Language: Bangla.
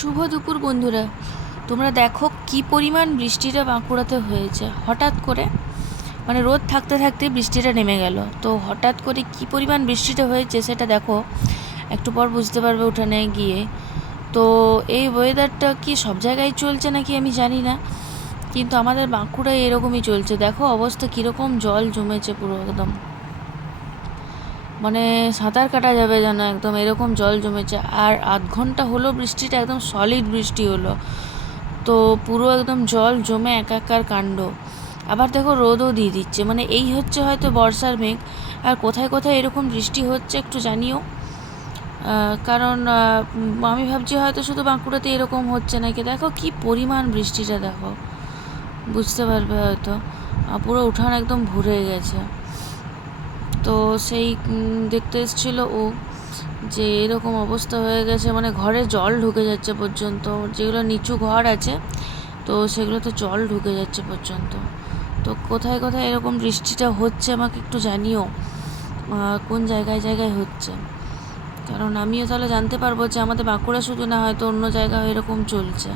শুভ দুপুর, বন্ধুরা। তোমরা দেখো কি পরিমাণ বৃষ্টিটা বাঁকুড়াতে হয়েছে। হঠাৎ করে মানে রোদ থাকতে থাকতে বৃষ্টিটা নেমে গেল। তো হঠাৎ করে কি পরিমাণ বৃষ্টিটা হয়েছে সেটা দেখো, একটু পর বুঝতে পারবে উঠানে গিয়ে। তো এই ওয়েদারটা কি সব জায়গায় চলছে নাকি আমি জানি না, কিন্তু আমাদের বাঁকুড়ায় এরকমই চলছে। দেখো অবস্থা কীরকম, জল জমেছে পুরো একদম। মানে সাঁতার কাটা যাবে যেন একদম, এরকম জল জমেছে। আর আধ ঘণ্টা হলো বৃষ্টিটা, একদম সলিড বৃষ্টি হলো। তো পুরো একদম জল জমে একাকার কাণ্ড। আবার দেখো রোদও দিয়ে দিচ্ছে। মানে এই হচ্ছে হয়তো বর্ষার মেঘ। আর কোথায় কোথায় এরকম বৃষ্টি হচ্ছে একটু জানিও। কারণ আমি ভাবছি হয়তো শুধু বাঁকুড়াতে এরকম হচ্ছে নাকি। দেখো কি পরিমাণ বৃষ্টিটা দেখো। বুঝতে পারবে হয়তো। পুরো উঠান একদম ভরে গেছে। তো সেই দেখতে এসেছিল ও যে এরকম অবস্থা হয়ে গেছে মানে ঘরে জল ঢুকে যাচ্ছে পর্যন্ত। যেগুলো নিচু ঘর আছে, তো সেগুলোতে জল ঢুকে যাচ্ছে পর্যন্ত। তো কোথায় কোথায় এরকম বৃষ্টিটা হচ্ছে আমাকে একটু জানিও কোন জায়গায় জায়গায় হচ্ছে। কারণ আমিও তাহলে জানতে পারব যে আমাদের বাঁকুড়া শুধু না হয়তো অন্য জায়গায় এরকম চলছে।